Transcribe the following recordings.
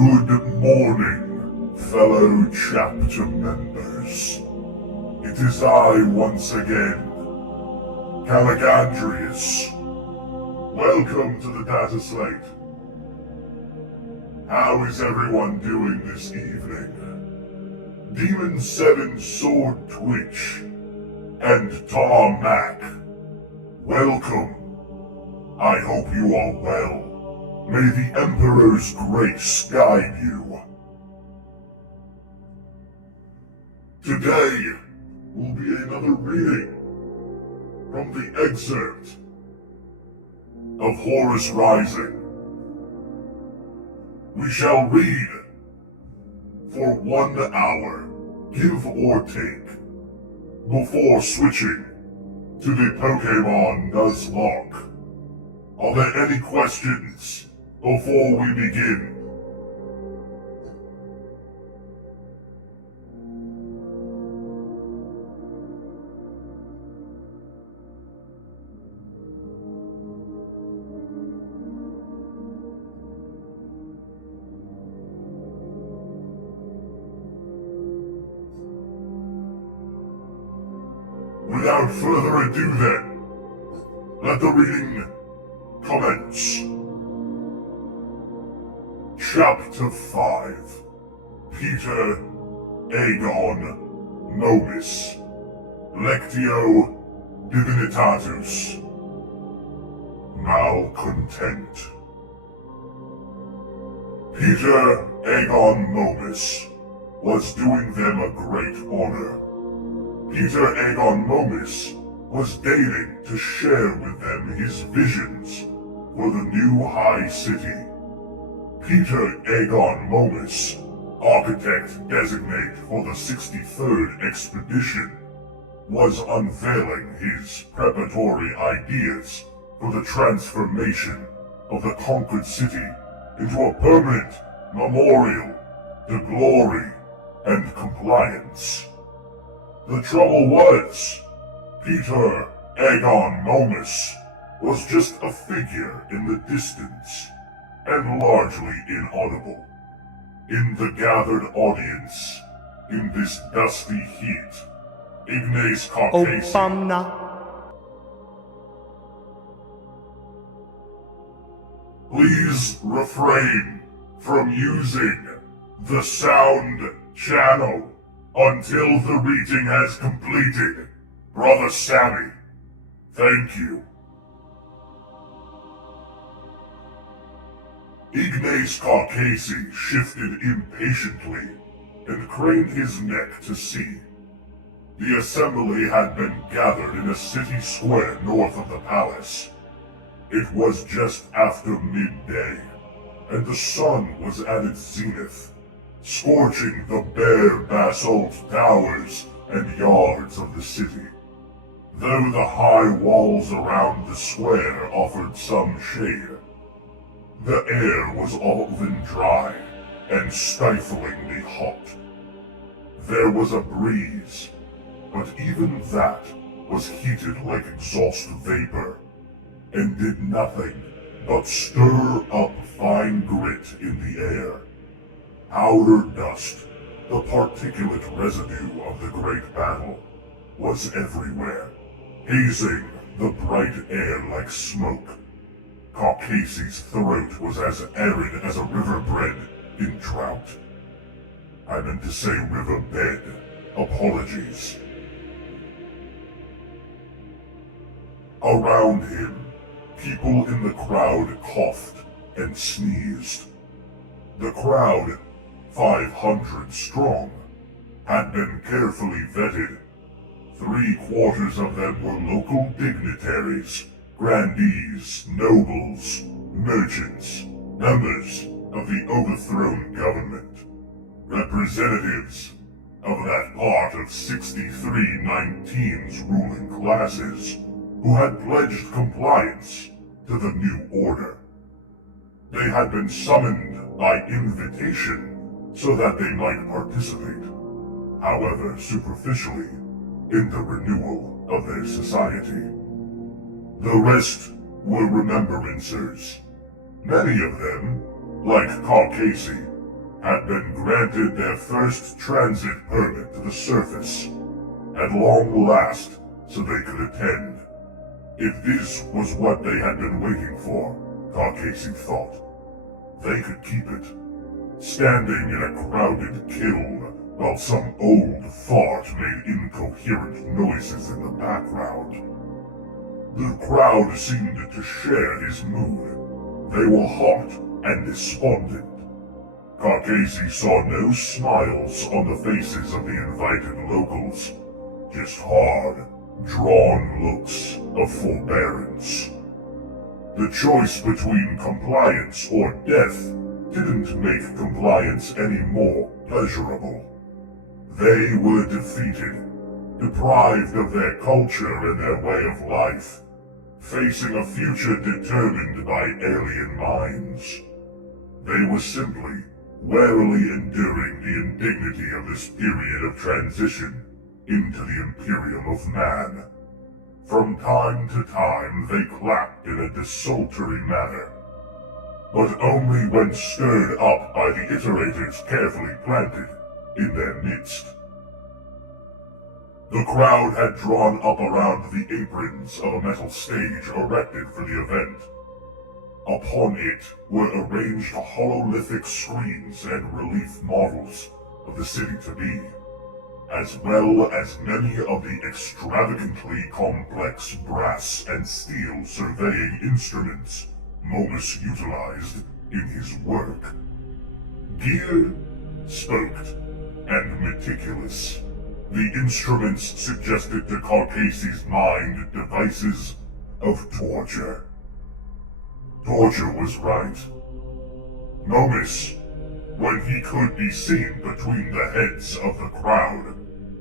Good morning, fellow chapter members. It is I once again, Caligandrius. Welcome to the data slate. How is everyone doing this evening? Demon 7 Sword Twitch and Tar Mac, welcome. I hope you are well. May the Emperor's grace guide you. Today will be another reading from the excerpt of Horus Rising. We shall read for 1 hour, give or take, before switching to the Pokemon Nuzlocke. Are there any questions before we begin? Without further ado then, let the reading commence. Chapter 5. Peter Aegon Nobis Lectio Divinitatus Malcontent. Peter Aegon Momus was doing them a great honor. Peter Aegon Momus was deigning to share with them his visions for the new High City. Peter Aegon Momus, architect designate for the 63rd expedition, was unveiling his preparatory ideas for the transformation of the conquered city into a permanent memorial to glory and compliance. The trouble was, Peter Aegon Momus was just a figure in the distance, and largely inaudible. In the gathered audience, in this dusty heat, Ignace Caucasian. Please refrain from using the sound channel until the reading has completed, Brother Sammy. Thank you. Ignace Caucasi shifted impatiently and craned his neck to see. The assembly had been gathered in a city square north of the palace. It was just after midday, and the sun was at its zenith, scorching the bare basalt towers and yards of the city. Though the high walls around the square offered some shade, the air was often dry and stiflingly hot. There was a breeze, but even that was heated like exhaust vapor, and did nothing but stir up fine grit in the air. Powder dust, the particulate residue of the great battle, was everywhere, hazing the bright air like smoke. Caucasi's throat was as arid as a riverbed in drought. I meant to say riverbed. Apologies. Around him, people in the crowd coughed and sneezed. The crowd, 500 strong, had been carefully vetted. 3/4 of them were local dignitaries, grandees, nobles, merchants, members of the overthrown government, representatives of that part of 6319's ruling classes who had pledged compliance to the new order. They had been summoned by invitation so that they might participate, however superficially, in the renewal of their society. The rest were remembrancers. Many of them, like Caucasi, had been granted their first transit permit to the surface, at long last, so they could attend. If this was what they had been waiting for, Carcassi thought, they could keep it, standing in a crowded kiln while some old fart made incoherent noises in the background. The crowd seemed to share his mood. They were hot and despondent. Carcassi saw no smiles on the faces of the invited locals, just hard, drawn looks of forbearance. The choice between compliance or death didn't make compliance any more pleasurable. They were defeated, deprived of their culture and their way of life, facing a future determined by alien minds. They were simply warily enduring the indignity of this period of transition into the Imperium of Man. From time to time they clapped in a desultory manner, but only when stirred up by the iterators carefully planted in their midst. The crowd had drawn up around the aprons of a metal stage erected for the event. Upon it were arranged hololithic screens and relief models of the city to be, as well as many of the extravagantly complex brass and steel surveying instruments Momus utilized in his work. Geared, spoked, and meticulous, the instruments suggested to Carcassi's mind devices of torture. Torture was right. Momus, when he could be seen between the heads of the crowd,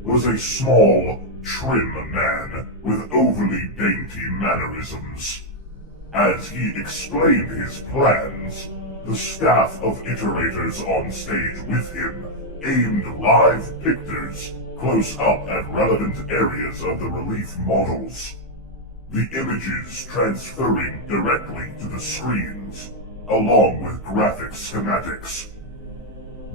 was a small, trim man with overly dainty mannerisms. As he explained his plans, the staff of iterators on stage with him aimed live pictures close up at relevant areas of the relief models, the images transferring directly to the screens, along with graphic schematics.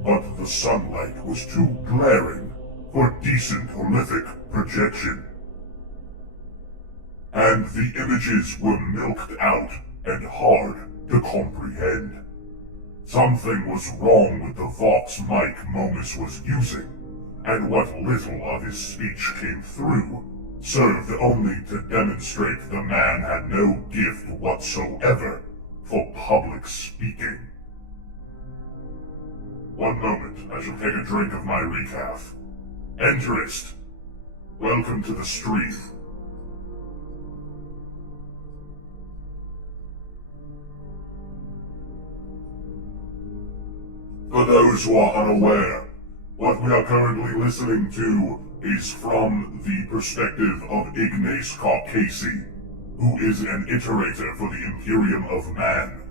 But the sunlight was too glaring for decent horrific projection, and the images were milked out and hard to comprehend. Something was wrong with the Vox mic Momus was using, and what little of his speech came through served only to demonstrate the man had no gift whatsoever for public speaking. One moment, I shall take a drink of my recaf. Enterist, welcome to the stream. For those who are unaware, what we are currently listening to is from the perspective of Ignace Carcassi, who is an iterator for the Imperium of Man.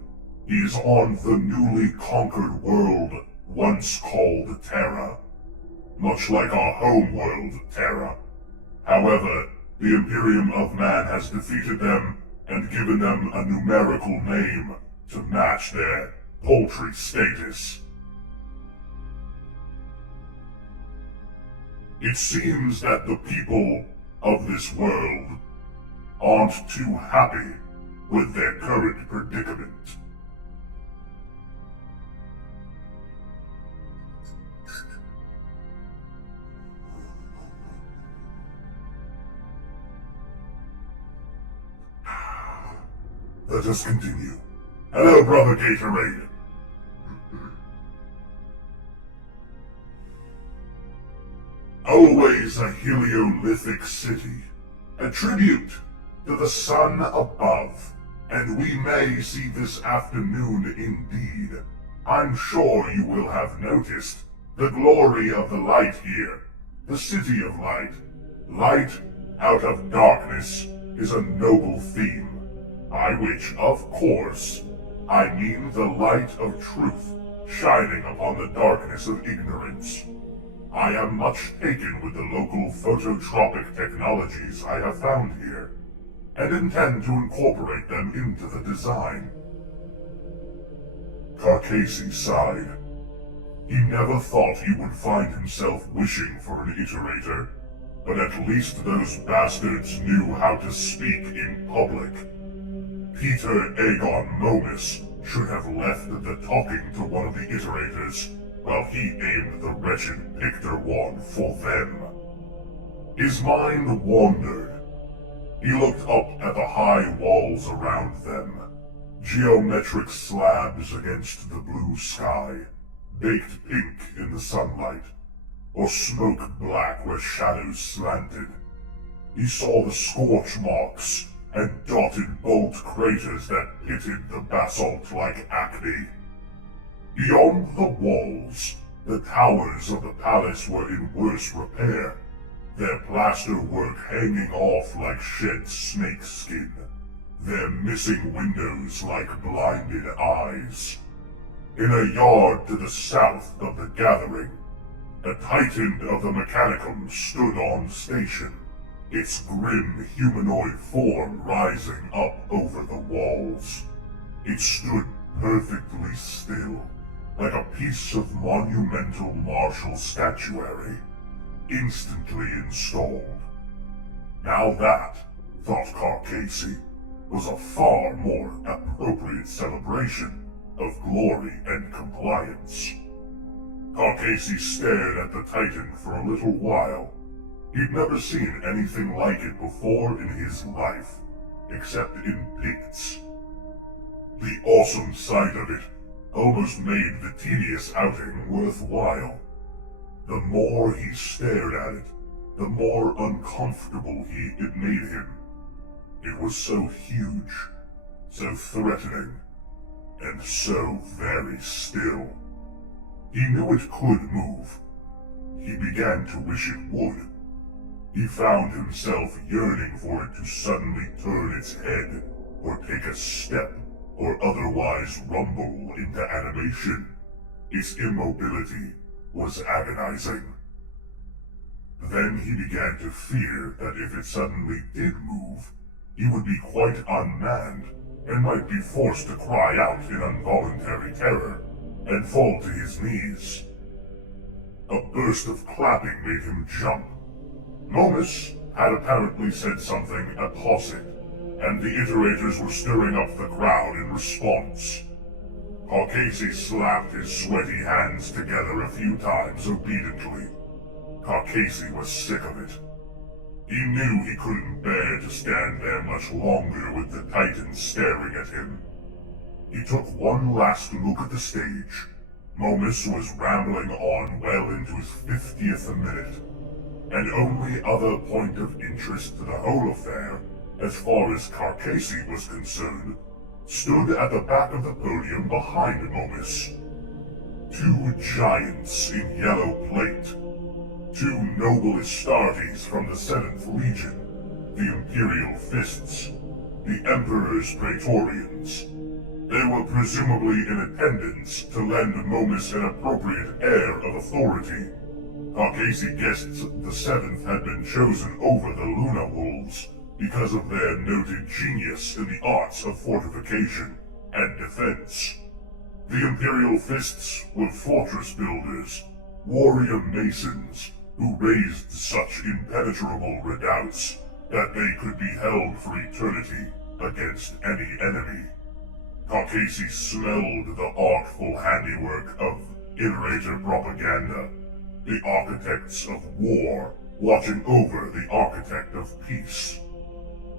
He is on the newly conquered world once called Terra, much like our home world, Terra. However, the Imperium of Man has defeated them and given them a numerical name to match their paltry status. It seems that the people of this world aren't too happy with their current predicament. Let us continue. Hello, Brother Gatorade. Always a heliolithic city, a tribute to the sun above, and we may see this afternoon indeed. I'm sure you will have noticed the glory of the light here, the city of light. Light out of darkness is a noble theme, by which, of course, I mean the light of truth shining upon the darkness of ignorance. I am much taken with the local phototropic technologies I have found here, and intend to incorporate them into the design. Carcassi sighed. He never thought he would find himself wishing for an Iterator, but at least those bastards knew how to speak in public. Peter Aegon Momus should have left the talking to one of the Iterators, while he aimed the wretched Pictor wand for them. His mind wandered. He looked up at the high walls around them, geometric slabs against the blue sky, baked pink in the sunlight, or smoke black where shadows slanted. He saw the scorch marks and dotted bolt craters that pitted the basalt like acne. Beyond the walls, the towers of the palace were in worse repair, their plasterwork hanging off like shed snake skin, their missing windows like blinded eyes. In a yard to the south of the gathering, a Titan of the Mechanicum stood on station, its grim humanoid form rising up over the walls. It stood perfectly still, like a piece of monumental martial statuary, instantly installed. Now that, thought Carcasey, was a far more appropriate celebration of glory and compliance. Carcasey stared at the Titan for a little while. He'd never seen anything like it before in his life, except in picts. The awesome sight of it almost made the tedious outing worthwhile. The more he stared at it, the more uncomfortable it made him. It was so huge, so threatening, and so very still. He knew it could move. He began to wish it would. He found himself yearning for it to suddenly turn its head, or take a step, or otherwise rumble into animation. Its immobility was agonizing. Then he began to fear that if it suddenly did move, he would be quite unmanned, and might be forced to cry out in involuntary terror, and fall to his knees. A burst of clapping made him jump. Momus had apparently said something apposite, and the Iterators were stirring up the crowd in response. Carcasey slapped his sweaty hands together a few times obediently. Carcasey was sick of it. He knew he couldn't bear to stand there much longer with the Titan staring at him. He took one last look at the stage. Momus was rambling on well into his 50th minute, and only other point of interest to the whole affair, as far as Carcasey was concerned, stood at the back of the podium behind Momus. Two giants in yellow plate, two noble Astartes from the 7th Legion, the Imperial Fists, the Emperor's Praetorians. They were presumably in attendance to lend Momus an appropriate air of authority. Carcasey guessed the 7th had been chosen over the Luna Wolves because of their noted genius in the arts of fortification and defense. The Imperial Fists were fortress builders, warrior masons, who raised such impenetrable redoubts that they could be held for eternity against any enemy. Carcasey smelled the artful handiwork of Iterator propaganda, the architects of war watching over the architect of peace.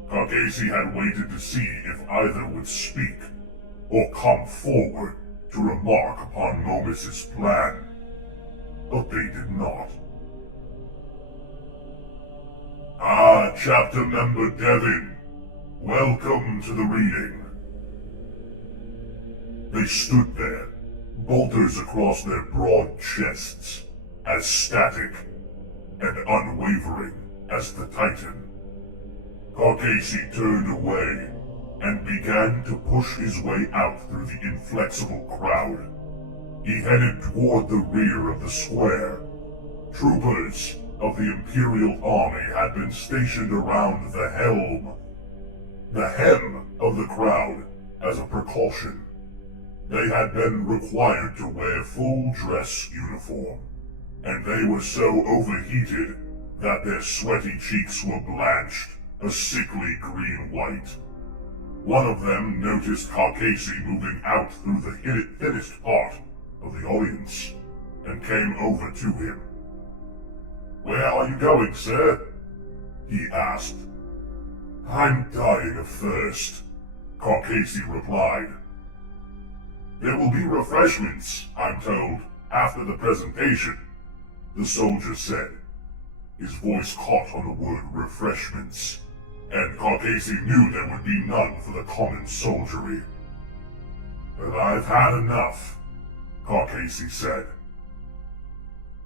Carcasey had waited to see if either would speak, or come forward to remark upon Momus's plan, but they did not. "Ah, Chapter Member Devin, welcome to the reading." They stood there, bolters across their broad chests, as static and unwavering as the Titan. Carcasey turned away and began to push his way out through the inflexible crowd. He headed toward the rear of the square. Troopers of the Imperial Army had been stationed around the hem of the crowd as a precaution. They had been required to wear full dress uniform, and they were so overheated that their sweaty cheeks were blanched a sickly green-white. One of them noticed Carcasi moving out through the thinnest part of the audience, and came over to him. "Where are you going, sir?" he asked. "I'm dying of thirst," Carcasi replied. "There will be refreshments, I'm told, after the presentation," the soldier said. His voice caught on the word refreshments, and Carcasi knew there would be none for the common soldiery. "But I've had enough," Carcasi said.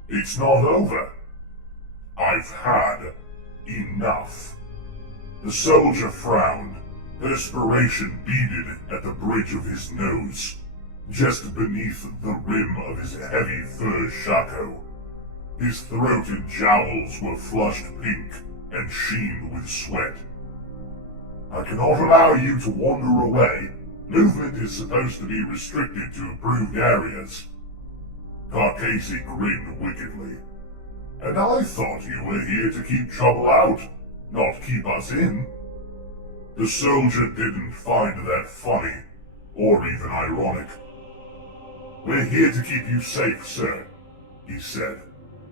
"It's not over. I've had enough." The soldier frowned. Perspiration beaded at the bridge of his nose, just beneath the rim of his heavy fur shako. His throat and jowls were flushed pink and sheen with sweat. "I cannot allow you to wander away. Movement is supposed to be restricted to approved areas." Carcasi grinned wickedly. "And I thought you were here to keep trouble out, not keep us in." The soldier didn't find that funny, or even ironic. "We're here to keep you safe, sir," he said.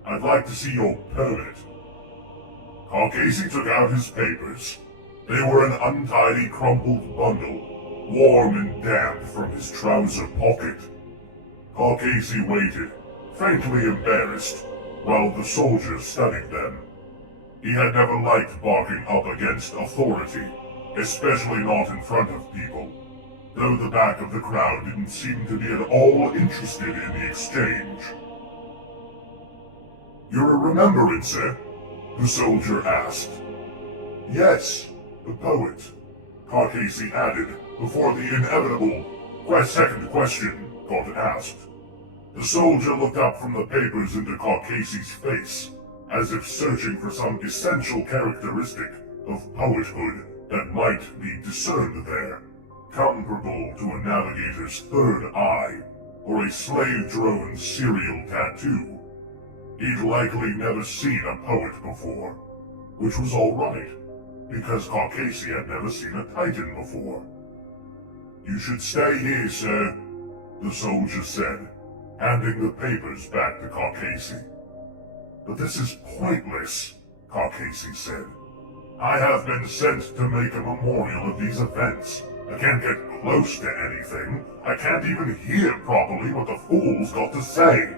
"I'd like to see your permit." Carcasi took out his papers. They were an untidy, crumpled bundle, warm and damp from his trouser pocket. Carcasi waited, faintly embarrassed, while the soldier studied them. He had never liked barking up against authority, especially not in front of people, though the back of the crowd didn't seem to be at all interested in the exchange. "You're a remembrancer?" the soldier asked. "Yes, a poet," Carcasi added before the inevitable second question got asked. The soldier looked up from the papers into Carcasi's face, as if searching for some essential characteristic of poethood that might be discerned there, comparable to a navigator's third eye, or a slave drone's serial tattoo. He'd likely never seen a poet before, which was all right, because Carcasi had never seen a Titan before. "You should stay here, sir," the soldier said, handing the papers back to Carcasi. "But this is pointless," Carcasi said. "I have been sent to make a memorial of these events. I can't get close to anything. I can't even hear properly what the fool's got to say.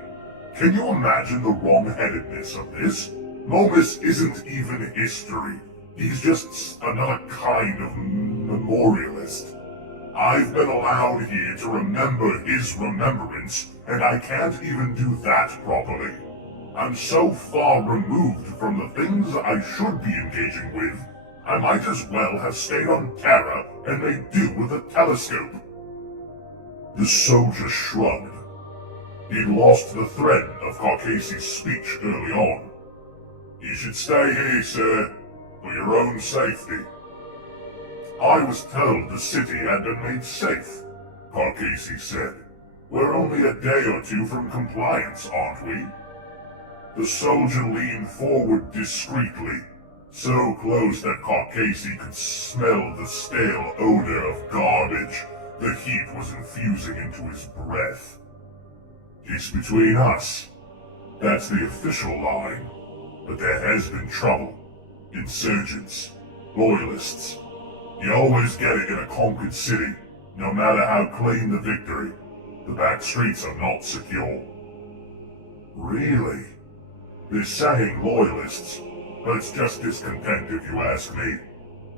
Can you imagine the wrong-headedness of this? Momus isn't even history. He's just another kind of memorialist. I've been allowed here to remember his remembrance, and I can't even do that properly. I'm so far removed from the things I should be engaging with, I might as well have stayed on Terra and made do with a telescope." The soldier shrugged. He'd lost the thread of Carcasi's speech early on. "You should stay here, sir, for your own safety." "I was told the city had been made safe," Carcasi said. "We're only a day or two from compliance, aren't we?" The soldier leaned forward discreetly, so close that Carcasi could smell the stale odor of garbage the heat was infusing into his breath. "It's between us. That's the official line. But there has been trouble. Insurgents. Loyalists. You always get it in a conquered city, no matter how clean the victory. The back streets are not secure." "Really?" "They're saying loyalists, but it's just discontent if you ask me.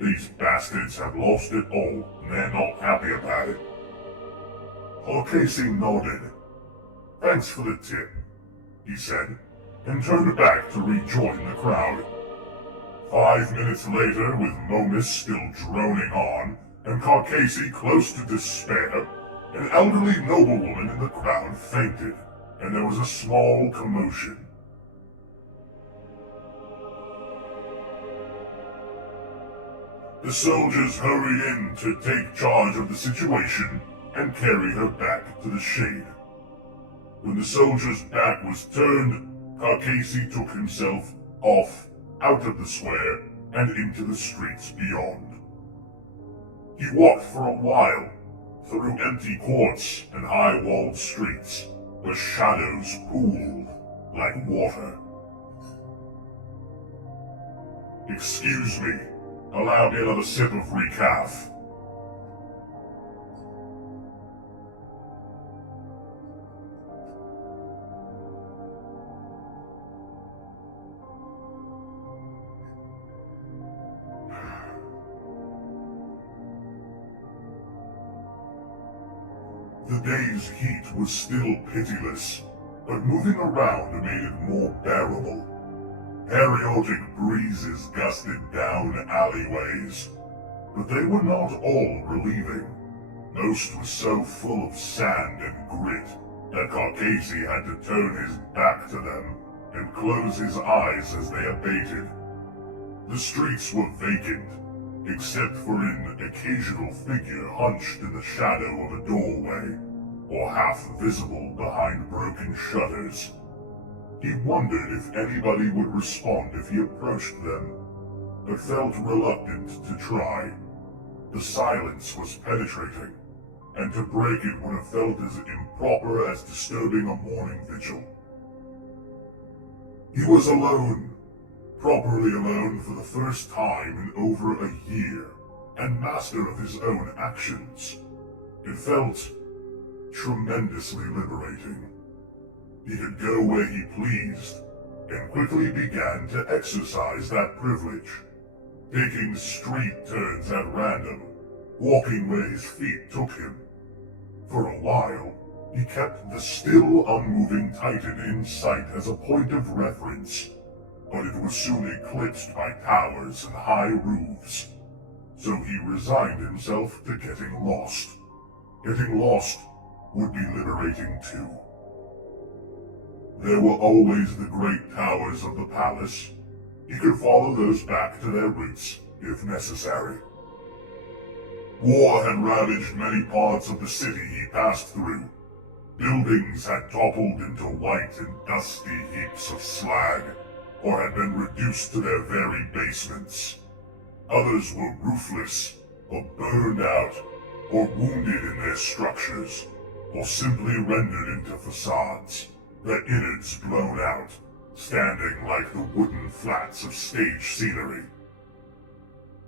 These bastards have lost it all, and they're not happy about it." Carcasi nodded. "Thanks for the tip," he said, and turned back to rejoin the crowd. 5 minutes later, with Momus still droning on, and Carcasi close to despair, an elderly noblewoman in the crowd fainted, and there was a small commotion. The soldiers hurried in to take charge of the situation, and carry her back to the shade. When the soldier's back was turned, Carcasi took himself off, out of the square, and into the streets beyond. He walked for a while, through empty courts and high-walled streets, where shadows pooled like water. "Excuse me, allow me another sip of recaf." The day's heat was still pitiless, but moving around made it more bearable. Periodic breezes gusted down alleyways, but they were not all relieving. Most was so full of sand and grit that Carcasi had to turn his back to them and close his eyes as they abated. The streets were vacant, except for an occasional figure hunched in the shadow of a doorway, or half visible behind broken shutters. He wondered if anybody would respond if he approached them, but felt reluctant to try. The silence was penetrating, and to break it would have felt as improper as disturbing a morning vigil. He was alone, properly alone for the first time in over a year, and master of his own actions. It felt tremendously liberating. He could go where he pleased, and quickly began to exercise that privilege, taking street turns at random, walking where his feet took him. For a while, he kept the still unmoving Titan in sight as a point of reference, but it was soon eclipsed by towers and high roofs, so he resigned himself to getting lost. Getting lost would be liberating too. There were always the great towers of the palace. He could follow those back to their roots, if necessary. War had ravaged many parts of the city he passed through. Buildings had toppled into white and dusty heaps of slag, or had been reduced to their very basements. Others were roofless, or burned out, or wounded in their structures, or simply rendered into facades, their innards blown out, standing like the wooden flats of stage scenery.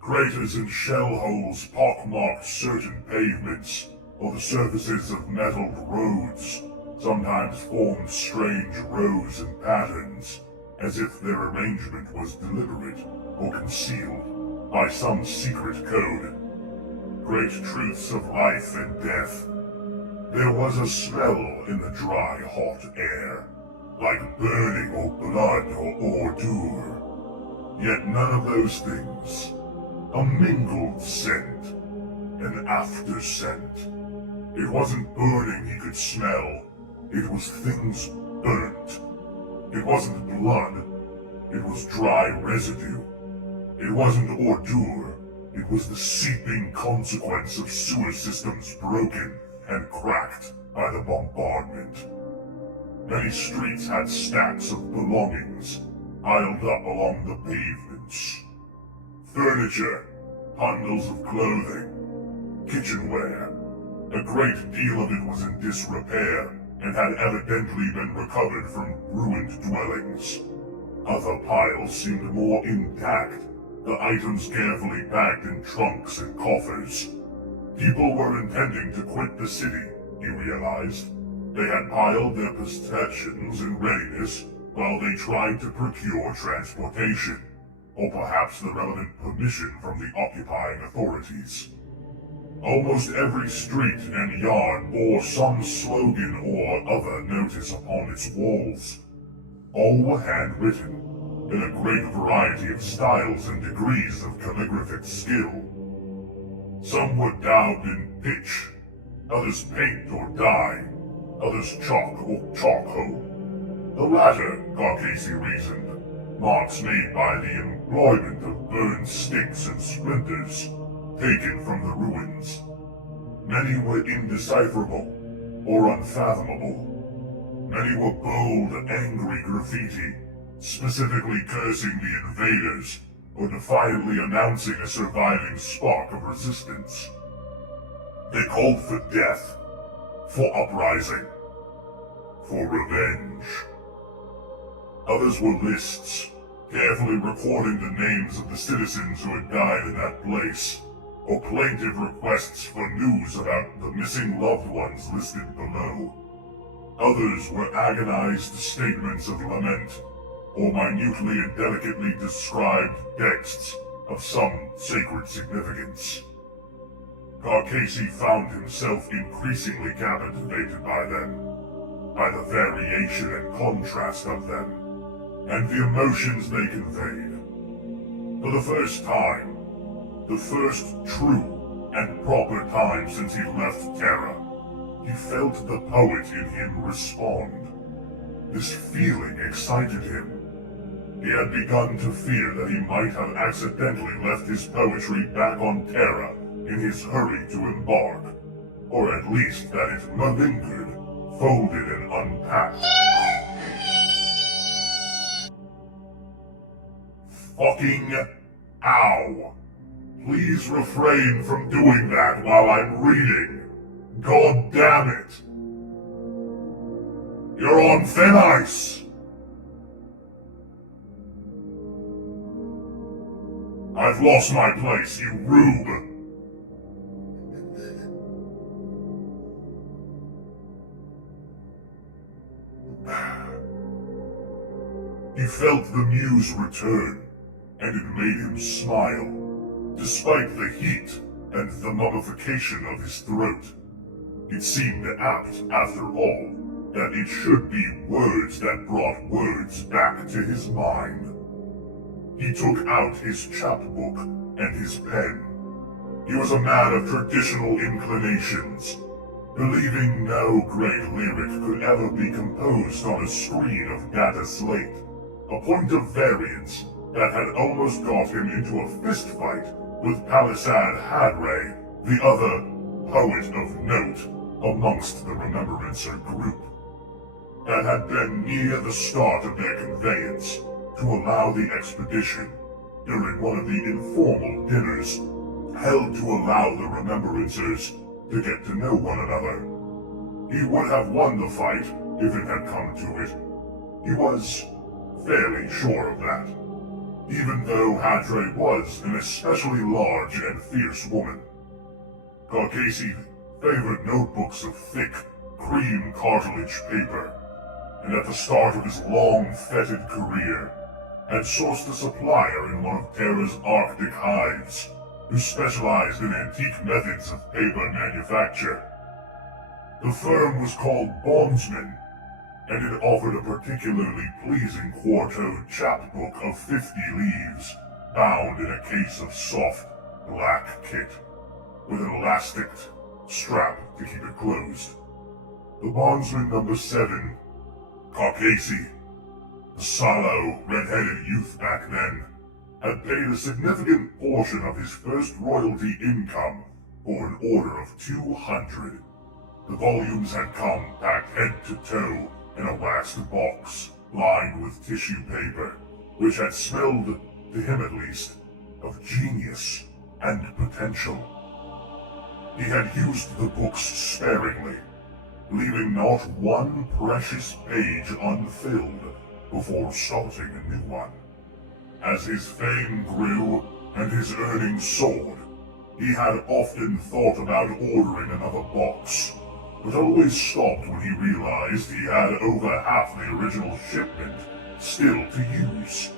Craters and shell holes pockmarked certain pavements, or the surfaces of metalled roads sometimes formed strange rows and patterns, as if their arrangement was deliberate or concealed by some secret code. Great truths of life and death. There was a smell in the dry, hot air, like burning or blood or ordure. Yet none of those things. A mingled scent, an after scent. It wasn't burning he could smell, it was things burnt. It wasn't blood, it was dry residue. It wasn't ordure, it was the seeping consequence of sewer systems broken and cracked by the bombardment. Many streets had stacks of belongings piled up along the pavements. Furniture, bundles of clothing, kitchenware. A great deal of it was in disrepair and had evidently been recovered from ruined dwellings. Other piles seemed more intact, the items carefully packed in trunks and coffers. People were intending to quit the city, he realized. They had piled their possessions in readiness while they tried to procure transportation, or perhaps the relevant permission from the occupying authorities. Almost every street and yard bore some slogan or other notice upon its walls. All were handwritten, in a great variety of styles and degrees of calligraphic skill. Some were daubed in pitch, others paint or dye, others chalk or charcoal. The latter, Carcasi reasoned, marks made by the employment of burned sticks and splinters, taken from the ruins. Many were indecipherable or unfathomable. Many were bold, angry graffiti, specifically cursing the invaders or defiantly announcing a surviving spark of resistance. They called for death, for uprising, for revenge. Others were lists, carefully recording the names of the citizens who had died in that place, or plaintive requests for news about the missing loved ones listed below. Others were agonized statements of lament, or minutely and delicately described texts of some sacred significance. Carcasey found himself increasingly captivated by them, by the variation and contrast of them, and the emotions they conveyed. For the first time, the first true and proper time since he left Terra, he felt the poet in him respond. This feeling excited him. He had begun to fear that he might have accidentally left his poetry back on Terra in his hurry to embark, or at least that it malingered, folded and unpacked. Fucking ow! Please refrain from doing that while I'm reading. God damn it! You're on thin ice! I've lost my place, you rube! He felt the muse return, and it made him smile, despite the heat and the mummification of his throat. It seemed apt, after all, that it should be words that brought words back to his mind. He took out his chapbook and his pen. He was a man of traditional inclinations, believing no great lyric could ever be composed on a screen of data slate, a point of variance that had almost got him into a fistfight with Palisade Hadray, the other poet of note amongst the Remembrancer group, that had been near the start of their conveyance to allow the expedition during one of the informal dinners held to allow the Remembrancers to get to know one another. He would have won the fight if it had come to it. He was fairly sure of that, even though Hadray was an especially large and fierce woman. Carcasey favored notebooks of thick, cream cartilage paper, and at the start of his long, fetid career, had sourced a supplier in one of Terra's Arctic hives, who specialized in antique methods of paper manufacture. The firm was called Bondsman, and it offered a particularly pleasing quartoed chapbook of 50 leaves, bound in a case of soft, black kit, with an elastic strap to keep it closed. The Bondsman number 7, Carcasey, the sallow, red-headed youth back then, had paid a significant portion of his first royalty income for an order of 200. The volumes had come packed head to toe in a waxed box lined with tissue paper, which had smelled, to him at least, of genius and potential. He had used the books sparingly, leaving not one precious page unfilled before starting a new one. As his fame grew and his earnings soared, he had often thought about ordering another box, but always stopped when he realized he had over half the original shipment still to use.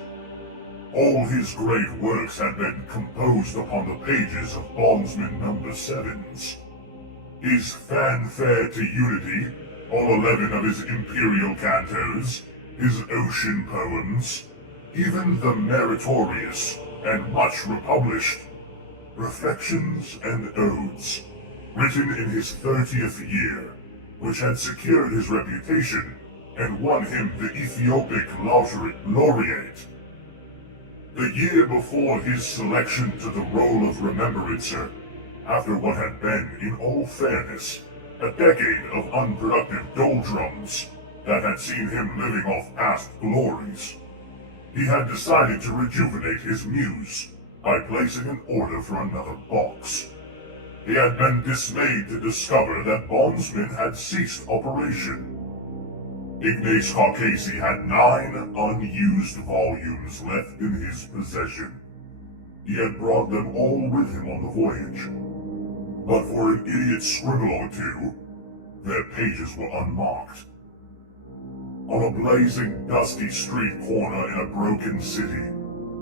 All his great works had been composed upon the pages of Bondsman number 7's. His Fanfare to Unity, all 11 of his Imperial cantos, his ocean poems, even the meritorious and much republished Reflections and Odes, written in his 30th year, which had secured his reputation and won him the Ethiopic laureate. The year before his selection to the role of Remembrancer, After what had been, in all fairness, a decade of unproductive doldrums that had seen him living off past glories, he had decided to rejuvenate his muse by placing an order for another box. He had been dismayed to discover that bondsmen had ceased operation. Ignace Carcasi had 9 unused volumes left in his possession. He had brought them all with him on the voyage. But for an idiot scribble or two, their pages were unmarked. On a blazing, dusty street corner in a broken city,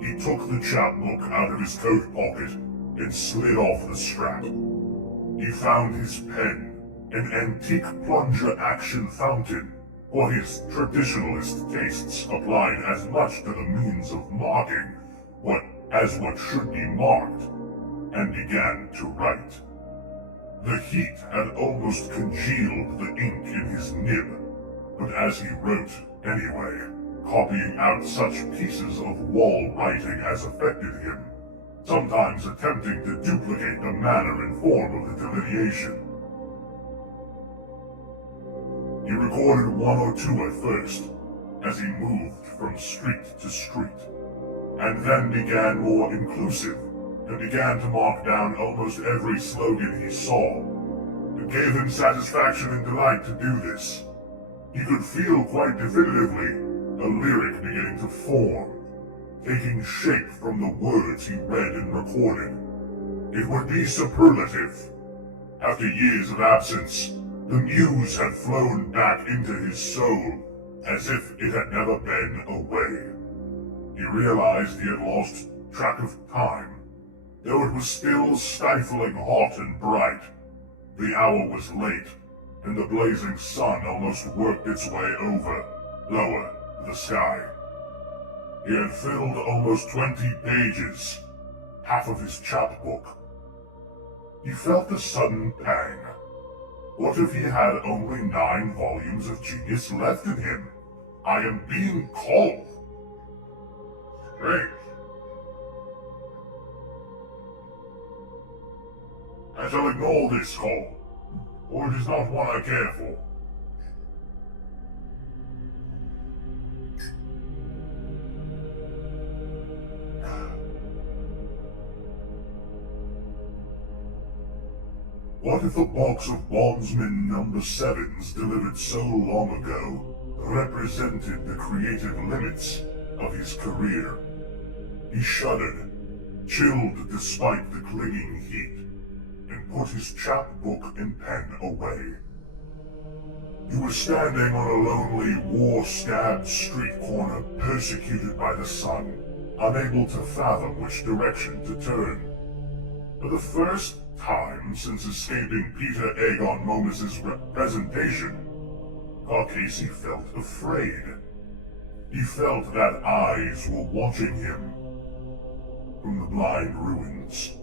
he took the chapbook out of his coat pocket and slid off the strap. He found his pen, an antique plunger action fountain, for his traditionalist tastes applied as much to the means of marking as what should be marked, and began to write. The heat had almost congealed the ink in his nib, but as he wrote anyway, copying out such pieces of wall writing as affected him, sometimes attempting to duplicate the manner and form of the delineation. He recorded 1 or 2 at first, as he moved from street to street, and then began more inclusive, and began to mark down almost every slogan he saw. It gave him satisfaction and delight to do this. He could feel quite definitively a lyric beginning to form, taking shape from the words he read and recorded. It would be superlative. After years of absence, the muse had flown back into his soul as if it had never been away. He realized he had lost track of time, though it was still stifling hot and bright. The hour was late, and the blazing sun almost worked its way over, lower the sky. He had filled almost 20 pages, half of his chapbook. He felt a sudden pang. What if he had only 9 volumes of genius left in him? I am being called. Strange. I shall ignore this call, for it is not one I care for. What if the box of bondsman number 7s delivered so long ago represented the creative limits of his career? He shuddered, chilled despite the clinging heat, and put his chapbook and pen away. He was standing on a lonely, war-scabbed street corner, persecuted by the sun, unable to fathom which direction to turn. For the first time since escaping Peter Aegon Momus's presentation, Carcasi felt afraid. He felt that eyes were watching him from the blind ruins.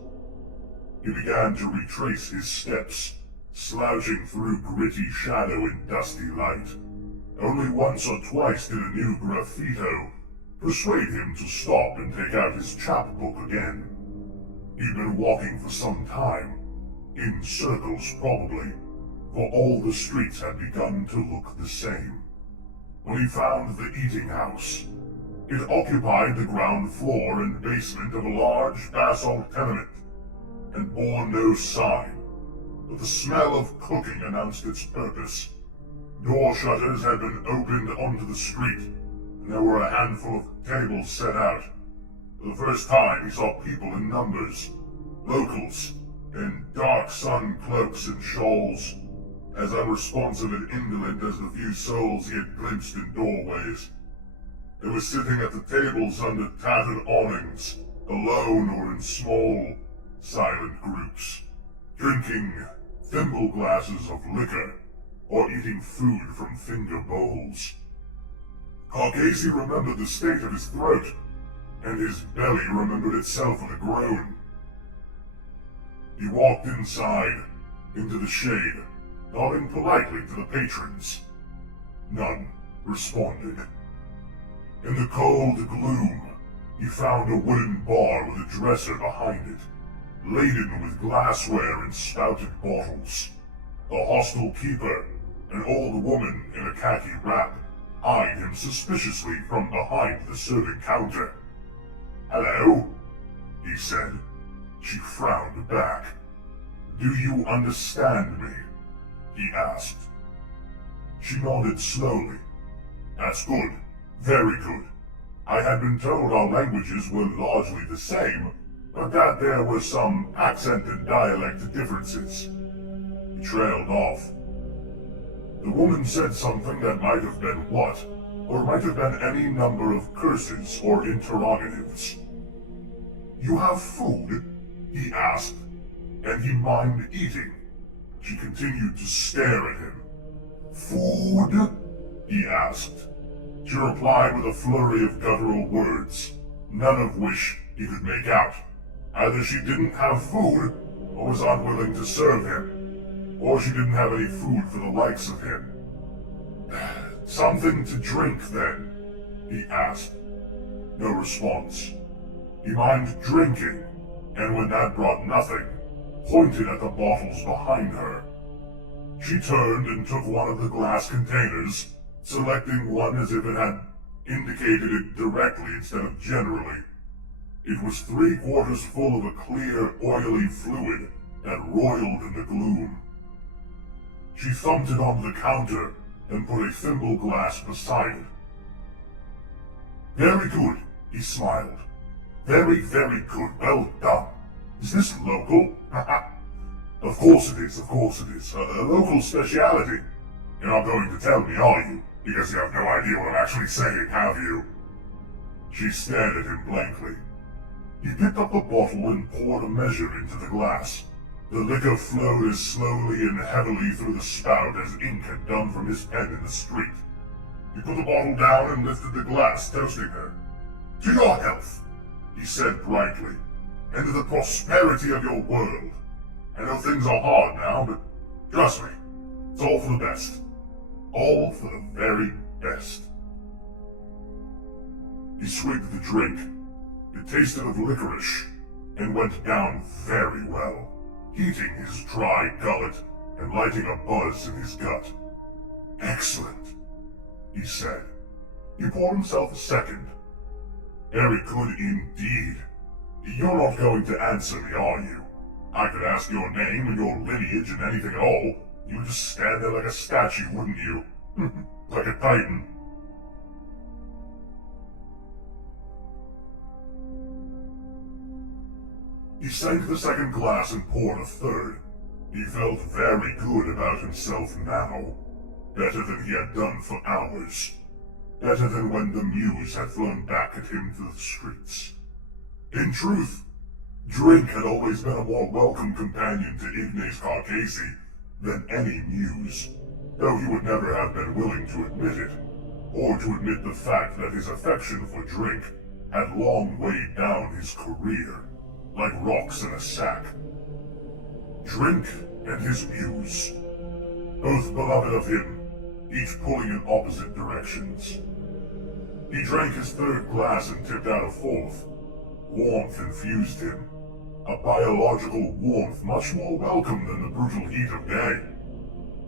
He began to retrace his steps, slouching through gritty shadow and dusty light. Only once or twice did a new graffito persuade him to stop and take out his chapbook again. He'd been walking for some time, in circles probably, for all the streets had begun to look the same. When he found the eating house, it occupied the ground floor and basement of a large basalt tenement, and bore no sign, but the smell of cooking announced its purpose. Door shutters had been opened onto the street, and there were a handful of tables set out. For the first time he saw people in numbers, locals, in dark sun cloaks and shawls, as unresponsive and indolent as the few souls he had glimpsed in doorways. They were sitting at the tables under tattered awnings, alone or in small, silent groups, drinking thimble glasses of liquor, or eating food from finger bowls. Carcasi remembered the state of his throat, and his belly remembered itself with a groan. He walked inside, into the shade, nodding politely to the patrons. None responded. In the cold gloom, he found a wooden bar with a dresser behind it. laden with glassware and spouted bottles. The hostel keeper, an old woman in a khaki wrap, eyed him suspiciously from behind the serving counter. "Hello?" he said. She frowned back. "Do you understand me?" he asked. She nodded slowly. "That's good. Very good. I had been told our languages were largely the same, but that there were some accent and dialect differences." He trailed off. The woman said something that might have been what, or might have been any number of curses or interrogatives. "You have food?" he asked. "And you mind eating?" She continued to stare at him. "Food?" he asked. She replied with a flurry of guttural words, none of which he could make out. Either she didn't have food, or was unwilling to serve him, or she didn't have any food for the likes of him. "Something to drink, then?" he asked. No response. He minded drinking, and when that brought nothing, pointed at the bottles behind her. She turned and took one of the glass containers, selecting one as if it had indicated it directly instead of generally. It was 3/4 full of a clear, oily fluid that roiled in the gloom. She thumped it onto the counter and put a thimble glass beside it. "Very good," he smiled. "Very, very good. Well done. Is this local?" Of course it is, of course it is. A local speciality. You're not going to tell me, are you? Because you have no idea what I'm actually saying, have you? She stared at him blankly. He picked up the bottle and poured a measure into the glass. The liquor flowed as slowly and heavily through the spout as ink had done from his pen in the street. He put the bottle down and lifted the glass, toasting her. "To your health," he said brightly, "and to the prosperity of your world. I know things are hard now, but trust me, it's all for the best. All for the very best." He swigged the drink. It tasted of licorice, and went down very well, heating his dry gullet and lighting a buzz in his gut. "Excellent," he said. He poured himself a second. "Very good indeed. You're not going to answer me, are you? I could ask your name and your lineage and anything at all. You would just stand there like a statue, wouldn't you? Like a titan." He sank the second glass and poured a third. He felt very good about himself now. Better than he had done for hours. Better than when the muse had flown back at him to the streets. In truth, drink had always been a more welcome companion to Ignace Carcasi than any muse, though he would never have been willing to admit it, or to admit the fact that his affection for drink had long weighed down his career, like rocks in a sack. Drink and his muse, both beloved of him, each pulling in opposite directions. He drank his third glass and tipped out a fourth. Warmth infused him. A biological warmth much more welcome than the brutal heat of day.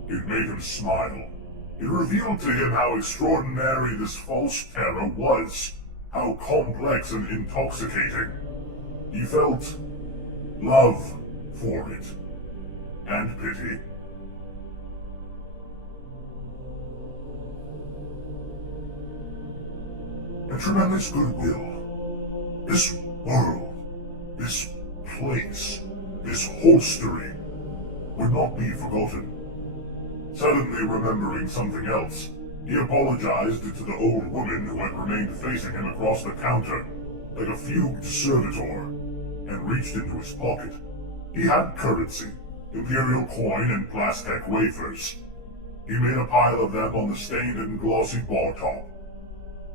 It made him smile. It revealed to him how extraordinary this false terror was, how complex and intoxicating. He felt love for it, and pity. And tremendous goodwill. This world, this place, this holstery, would not be forgotten. Suddenly remembering something else, he apologized to the old woman who had remained facing him across the counter, like a fugued servitor, and reached into his pocket. He had currency, imperial coin and plastic wafers. He made a pile of them on the stained and glossy bar top.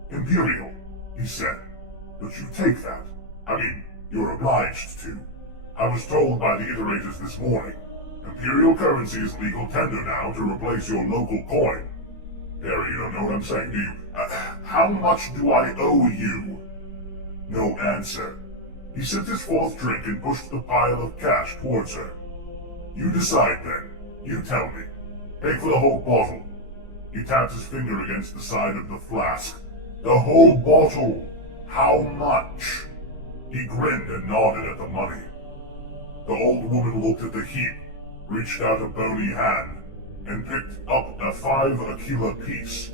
"Imperial," he said, "but you take that. I mean, you're obliged to. I was told by the iterators this morning. Imperial currency is legal tender now to replace your local coin. Harry, you don't know what I'm saying, do you? How much do I owe you?" No answer. He sipped his fourth drink and pushed the pile of cash towards her. You decide then. You tell me. Pay for the whole bottle. He tapped his finger against the side of the flask. The whole bottle! How much? He grinned and nodded at the money. The old woman looked at the heap, reached out a bony hand, and picked up a 5 Aquila piece.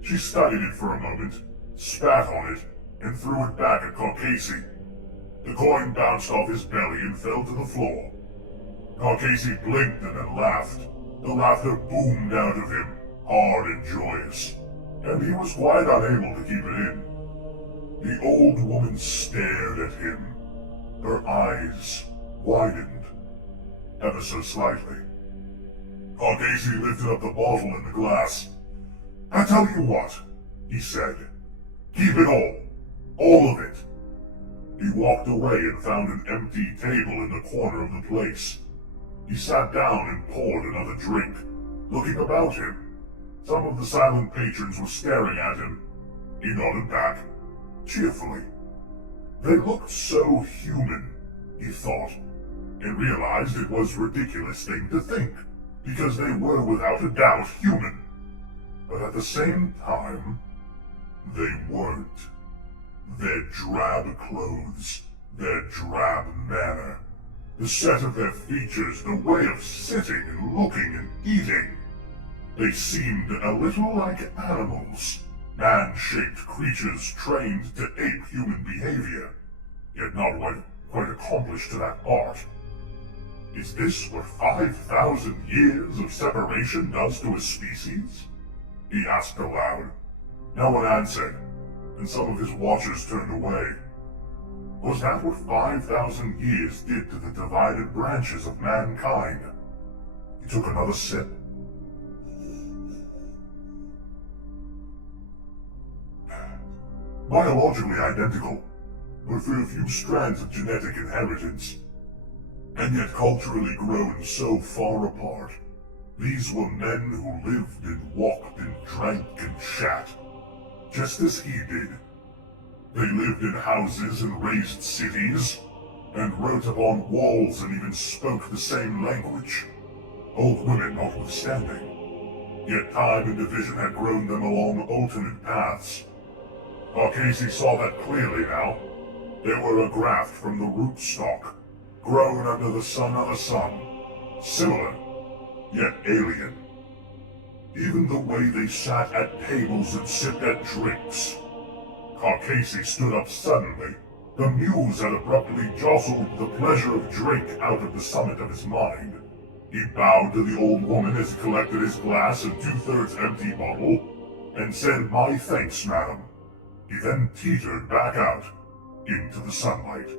She studied it for a moment, spat on it, and threw it back at Caucasi. The coin bounced off his belly and fell to the floor. Caucasi blinked and then laughed. The laughter boomed out of him, hard and joyous, and he was quite unable to keep it in. The old woman stared at him. Her eyes widened, ever so slightly. Caucasi lifted up the bottle and the glass. I tell you what, he said. Keep it all of it. He walked away and found an empty table in the corner of the place. He sat down and poured another drink, looking about him. Some of the silent patrons were staring at him. He nodded back, cheerfully. They looked so human, he thought, and realized it was a ridiculous thing to think, because they were without a doubt human. But at the same time, they weren't. Their drab clothes, their drab manner, the set of their features, the way of sitting and looking and eating. They seemed a little like animals, man-shaped creatures trained to ape human behavior, yet not quite accomplished to that art. Is this what 5,000 years of separation does to a species? He asked aloud. No one answered, and some of his watchers turned away. Was that what 5,000 years did to the divided branches of mankind? He took another sip. Biologically identical, but for a few strands of genetic inheritance. And yet culturally grown so far apart. These were men who lived and walked and drank and shat, just as he did. They lived in houses and raised cities, and wrote upon walls and even spoke the same language, old women notwithstanding. Yet time and division had grown them along alternate paths. Caucasi saw that clearly now. They were a graft from the rootstock, grown under the sun of a sun, similar, yet alien. Even the way they sat at tables and sipped at drinks. Caucasi stood up suddenly. The muse had abruptly jostled the pleasure of drink out of the summit of his mind. He bowed to the old woman as he collected his glass and 2/3 empty bottle, and said, "My thanks, madam." He then teetered back out into the sunlight.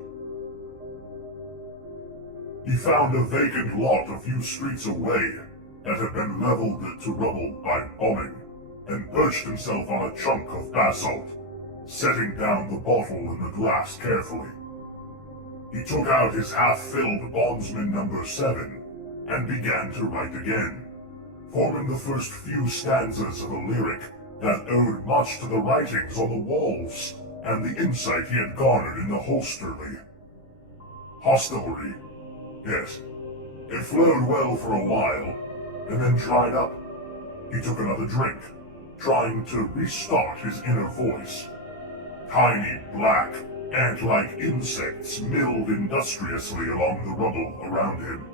He found a vacant lot a few streets away that had been leveled to rubble by bombing, and perched himself on a chunk of basalt, setting down the bottle and the glass carefully. He took out his half-filled bondsman number 7 and began to write again, forming the first few stanzas of a lyric that owed much to the writings on the walls and the insight he had garnered in the hostelry. Hostelry, yes. It flowed well for a while, and then dried up. He took another drink, trying to restart his inner voice. Tiny, black, ant-like insects milled industriously along the rubble around him,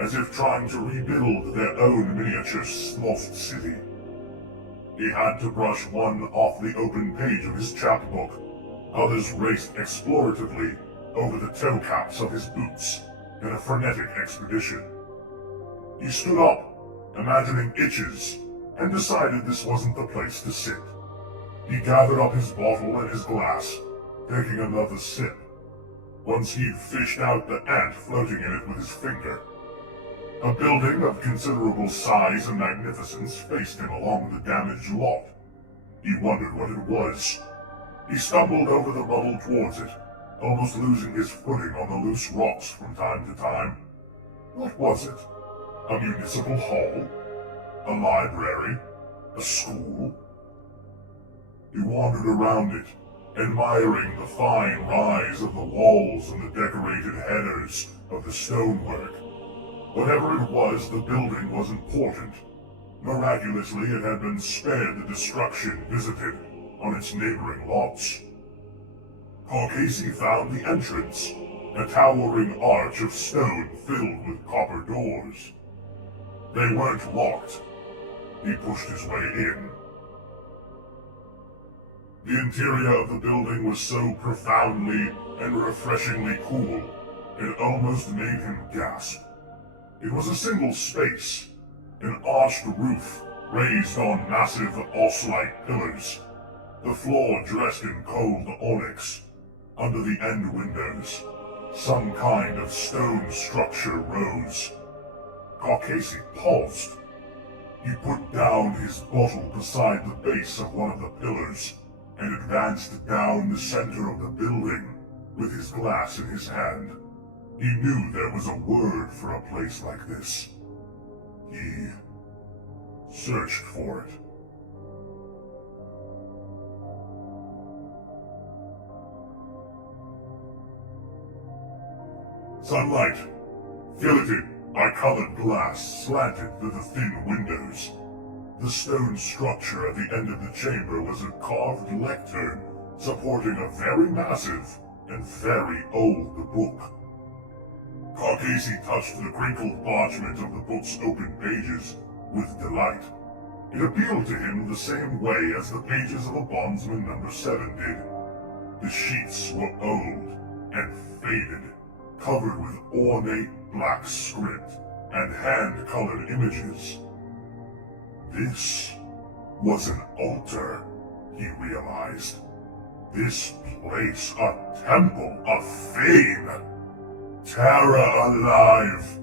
as if trying to rebuild their own miniature lost city. He had to brush one off the open page of his chapbook. Others raced exploratively over the toe caps of his boots in a frenetic expedition. He stood up, imagining itches, and decided this wasn't the place to sit. He gathered up his bottle and his glass, taking another sip. Once he'd fished out the ant floating in it with his finger. A building of considerable size and magnificence faced him along the damaged lot. He wondered what it was. He stumbled over the rubble towards it, almost losing his footing on the loose rocks from time to time. What was it? A municipal hall? A library? A school? He wandered around it, admiring the fine rise of the walls and the decorated headers of the stonework. Whatever it was, the building was important. Miraculously, it had been spared the destruction visited on its neighboring lots. Caucasi found the entrance, a towering arch of stone filled with copper doors. They weren't locked. He pushed his way in. The interior of the building was so profoundly and refreshingly cool, it almost made him gasp. It was a single space, an arched roof raised on massive oss-like pillars, the floor dressed in cold onyx. Under the end windows, some kind of stone structure rose. Caucasi paused. He put down his bottle beside the base of one of the pillars and advanced down the center of the building with his glass in his hand. He knew there was a word for a place like this. He searched for it. Sunlight, filleted by colored glass, slanted through the thin windows. The stone structure at the end of the chamber was a carved lectern supporting a very massive and very old book. Caucasi touched the crinkled parchment of the book's open pages with delight. It appealed to him the same way as the pages of a bondsman number 7 did. The sheets were old and faded, covered with ornate black script and hand-colored images. This was an altar, he realized. This place a temple of fame. Terra alive,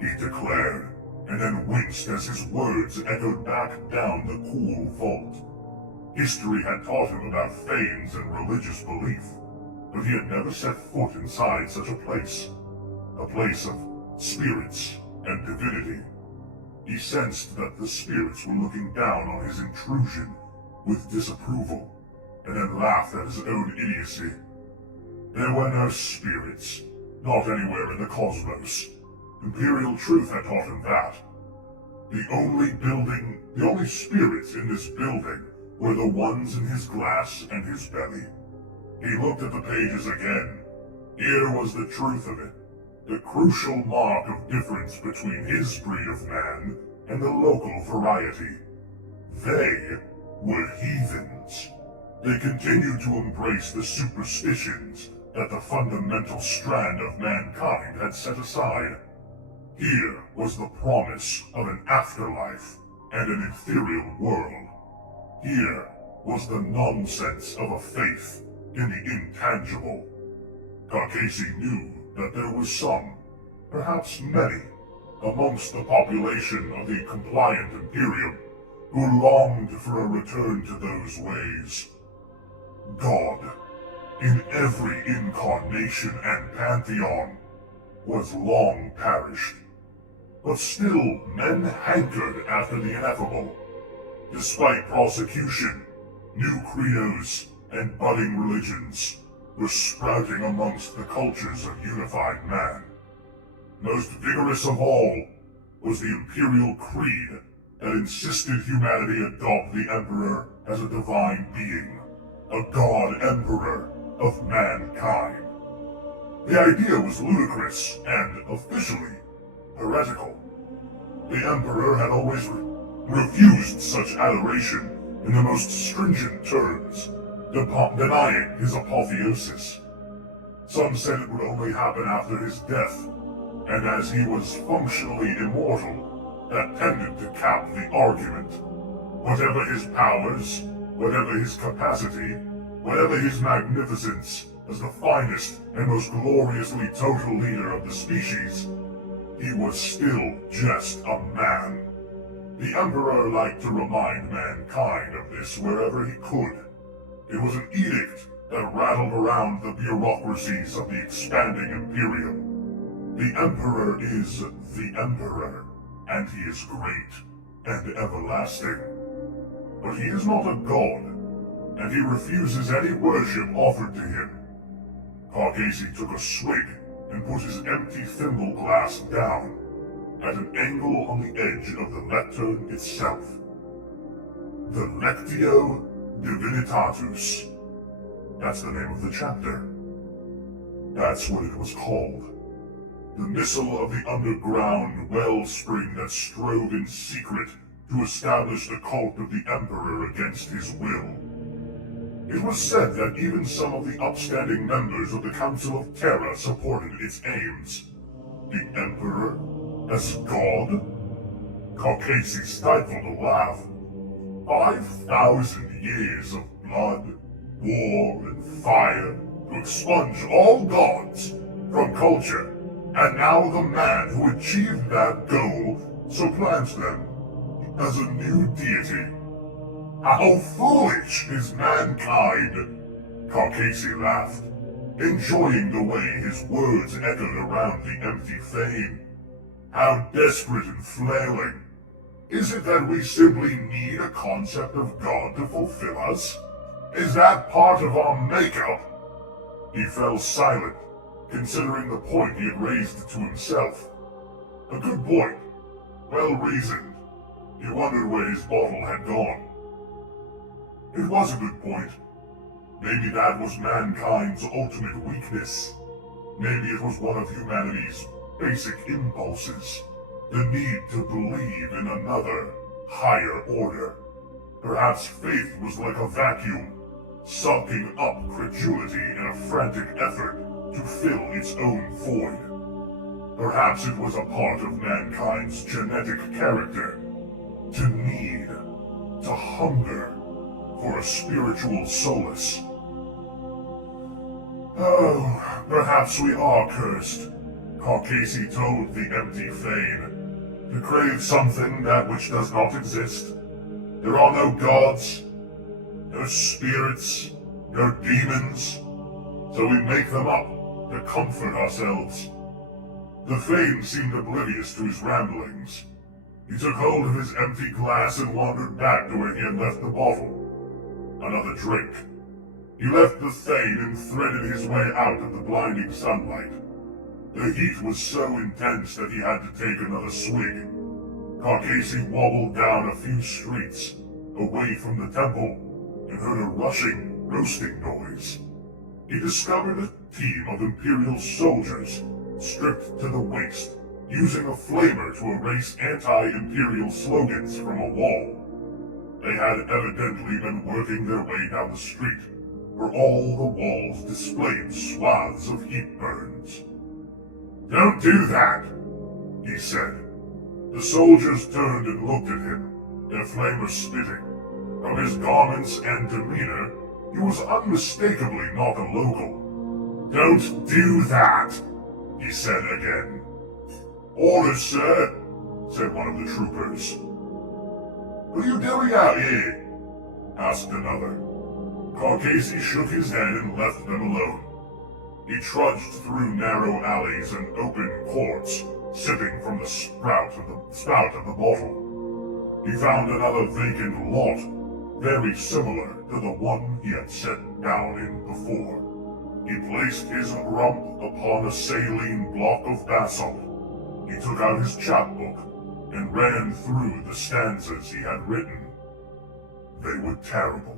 he declared, and then winced as his words echoed back down the cool vault. History had taught him about fanes and religious belief, but he had never set foot inside such a place of spirits and divinity. He sensed that the spirits were looking down on his intrusion with disapproval, and then laughed at his own idiocy. There were no spirits, not anywhere in the cosmos. Imperial truth had taught him that. The only spirits in this building were the ones in his glass and his belly. He looked at the pages again. Here was the truth of it. The crucial mark of difference between his breed of man and the local variety. They were heathens. They continued to embrace the superstitions that the fundamental strand of mankind had set aside. Here was the promise of an afterlife and an ethereal world. Here was the nonsense of a faith in the intangible. Caucasi knew that there were some, perhaps many, amongst the population of the compliant Imperium who longed for a return to those ways. God, in every incarnation and pantheon, was long perished. But still men hankered after the ineffable. Despite prosecution, new credos and budding religions were sprouting amongst the cultures of unified man. Most vigorous of all was the Imperial Creed that insisted humanity adopt the Emperor as a divine being, a god-emperor of mankind. The idea was ludicrous and, officially, heretical. The Emperor had always refused such adoration in the most stringent terms, denying his apotheosis. Some said it would only happen after his death, and as he was functionally immortal, that tended to cap the argument. Whatever his powers, whatever his capacity, whatever his magnificence as the finest and most gloriously total leader of the species, he was still just a man. The Emperor liked to remind mankind of this wherever he could. It was an edict that rattled around the bureaucracies of the expanding Imperium. The Emperor is the Emperor, and he is great and everlasting. But he is not a god, and he refuses any worship offered to him. Carcasi took a swig and put his empty thimble glass down, at an angle on the edge of the lectern itself. The Lectio Divinitatus. That's the name of the chapter. That's what it was called. The missile of the underground wellspring that strove in secret to establish the cult of the Emperor against his will. It was said that even some of the upstanding members of the Council of Terra supported its aims. The Emperor as God? Carcasi stifled a laugh. 5,000 years of blood, war, and fire to expunge all gods from culture, and now the man who achieved that goal supplants them as a new deity. How foolish is mankind! Carcasi laughed, enjoying the way his words echoed around the empty fane. How desperate and flailing. Is it that we simply need a concept of God to fulfill us? Is that part of our makeup? He fell silent, considering the point he had raised to himself. A good point. Well reasoned. He wondered where his bottle had gone. It was a good point. Maybe that was mankind's ultimate weakness. Maybe it was one of humanity's basic impulses. The need to believe in another, higher order. Perhaps faith was like a vacuum, sucking up credulity in a frantic effort to fill its own void. Perhaps it was a part of mankind's genetic character, to need, to hunger for a spiritual solace. Oh, perhaps we are cursed, Carcasi told the empty fane. To crave something that which does not exist. There are no gods, no spirits, no demons, so we make them up to comfort ourselves. The fane seemed oblivious to his ramblings. He took hold of his empty glass and wandered back to where he had left the bottle. Another drink. He left the thane and threaded his way out of the blinding sunlight. The heat was so intense that he had to take another swig. Carcasi wobbled down a few streets, away from the temple, and heard a rushing, roasting noise. He discovered a team of Imperial soldiers, stripped to the waist, using a flamer to erase anti-Imperial slogans from a wall. They had evidently been working their way down the street, where all the walls displayed swaths of heat burns. "Don't do that," he said. The soldiers turned and looked at him, their flamer spitting. From his garments and demeanor, he was unmistakably not a local. "Don't do that," he said again. "Orders, sir," said one of the troopers. "What are you doing out here?" asked another. Carcasi shook his head and left them alone. He trudged through narrow alleys and open courts, sipping from the spout of the bottle. He found another vacant lot, very similar to the one he had sat down in before. He placed his rump upon a saline block of basalt. He took out his chapbook and ran through the stanzas he had written. They were terrible.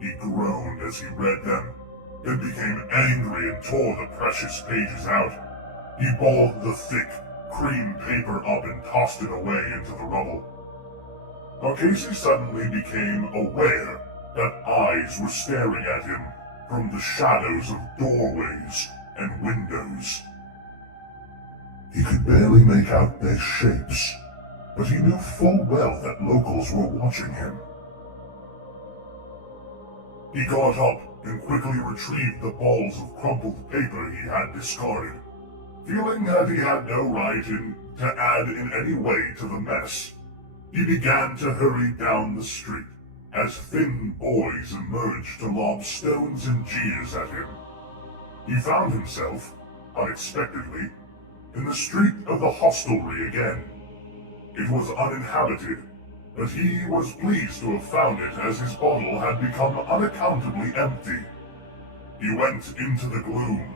He groaned as he read them, then became angry and tore the precious pages out. He balled the thick, cream paper up and tossed it away into the rubble. Carcasi suddenly became aware that eyes were staring at him from the shadows of doorways and windows. He could barely make out their shapes, but he knew full well that locals were watching him. He got up and quickly retrieved the balls of crumpled paper he had discarded, feeling that he had no right to add in any way to the mess. He began to hurry down the street as thin boys emerged to lob stones and jeers at him. He found himself, unexpectedly, in the street of the hostelry again. It was uninhabited, but he was pleased to have found it as his bottle had become unaccountably empty. He went into the gloom.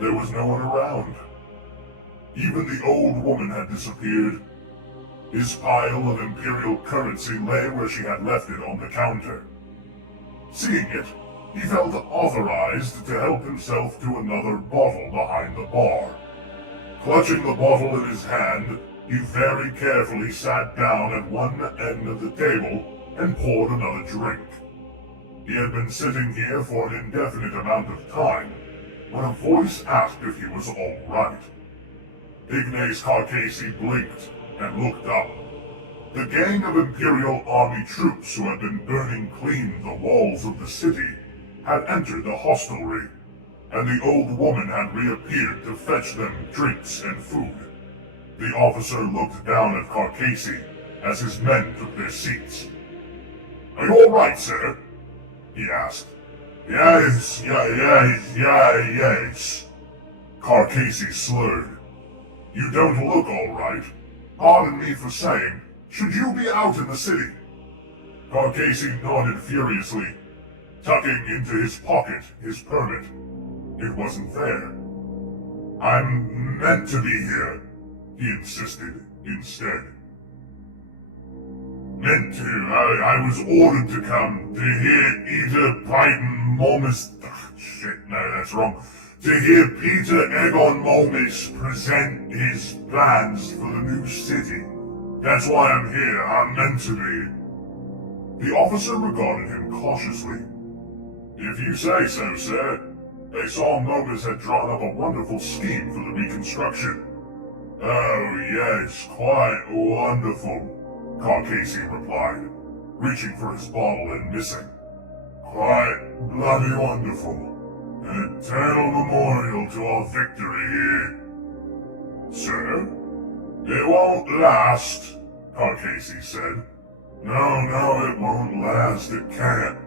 There was no one around. Even the old woman had disappeared. His pile of Imperial currency lay where she had left it on the counter. Seeing it, he felt authorized to help himself to another bottle behind the bar. Clutching the bottle in his hand, he very carefully sat down at one end of the table and poured another drink. He had been sitting here for an indefinite amount of time when a voice asked if he was all right. Ignace Carcasi blinked and looked up. The gang of Imperial Army troops who had been burning clean the walls of the city had entered the hostelry, and the old woman had reappeared to fetch them drinks and food. The officer looked down at Carcasi as his men took their seats. "Are you all right, sir?" he asked. Yes. Carcasi slurred. "You don't look all right. Pardon me for saying, should you be out in the city?" Carcasi nodded furiously, tucking into his pocket his permit. It wasn't there. "I'm meant to be here," he insisted instead. "Meant to? I was ordered to come, to hear Peter Python Momus... Shit, no, that's wrong. To hear Peter Egon Momus present his plans for the new city. That's why I'm here, I'm meant to be." The officer regarded him cautiously. "If you say so, sir. They saw Momus had drawn up a wonderful scheme for the reconstruction." "Oh, yes, quite wonderful," Carcasi replied, reaching for his bottle and missing. "Quite bloody wonderful. An eternal memorial to our victory here." "Sir?" "It won't last," Carcasi said. No, it won't last. It can't.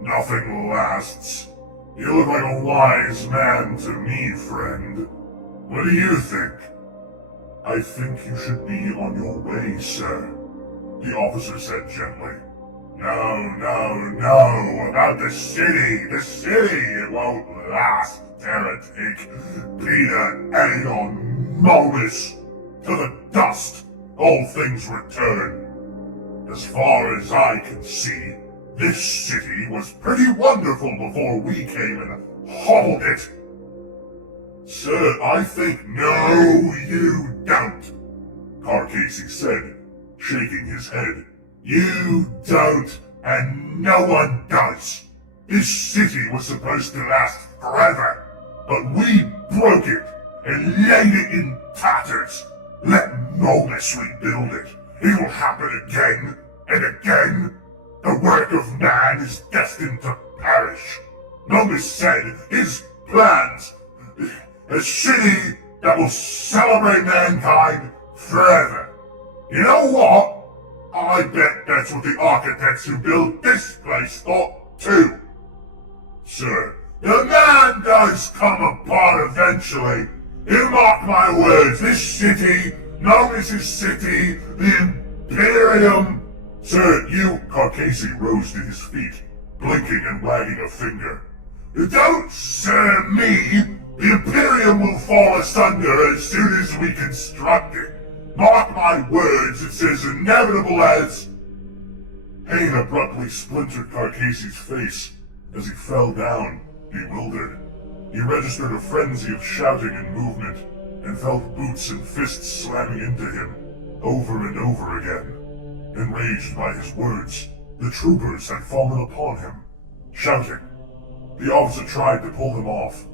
Nothing lasts. You look like a wise man to me, friend. What do you think?" "I think you should be on your way, sir," the officer said gently. No, about the city. The city, it won't last. Heretic. Peter Aegon Momus. To the dust, all things return. As far as I can see, this city was pretty wonderful before we came and hobbled it." "Sir, I think..." "No, you don't," Carcasi said, shaking his head. "You don't, and no one does. This city was supposed to last forever, but we broke it and laid it in tatters. Let Momus rebuild it. It'll happen again and again. The work of man is destined to perish. Momus said his plans, a city that will celebrate mankind forever. You know what? I bet that's what the architects who built this place thought too. Sir, the man does come apart eventually. You mark my words, this city, Momus' city, the Imperium... Sir, you... Carcasi rose to his feet, blinking and wagging a finger. Don't sir me! The Imperium will fall asunder as soon as we construct it. Mark my words, it's as inevitable as... Pain abruptly splintered Carcasi's face as he fell down, bewildered. He registered a frenzy of shouting and movement, and felt boots and fists slamming into him, over and over again. Enraged by his words, the troopers had fallen upon him, shouting. The officer tried to pull them off.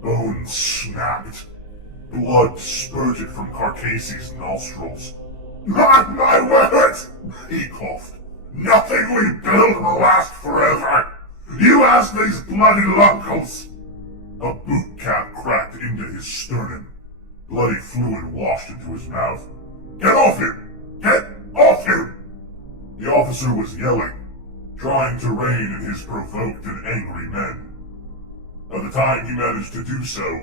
Bones snapped. Blood spurted from Carcasi's nostrils. Mark my words, he coughed. Nothing we build will last forever. You ask these bloody locals. A boot cap cracked into his sternum. Bloody fluid washed into his mouth. Get off him! Get off him! The officer was yelling, trying to rein in his provoked and angry men. By the time he managed to do so,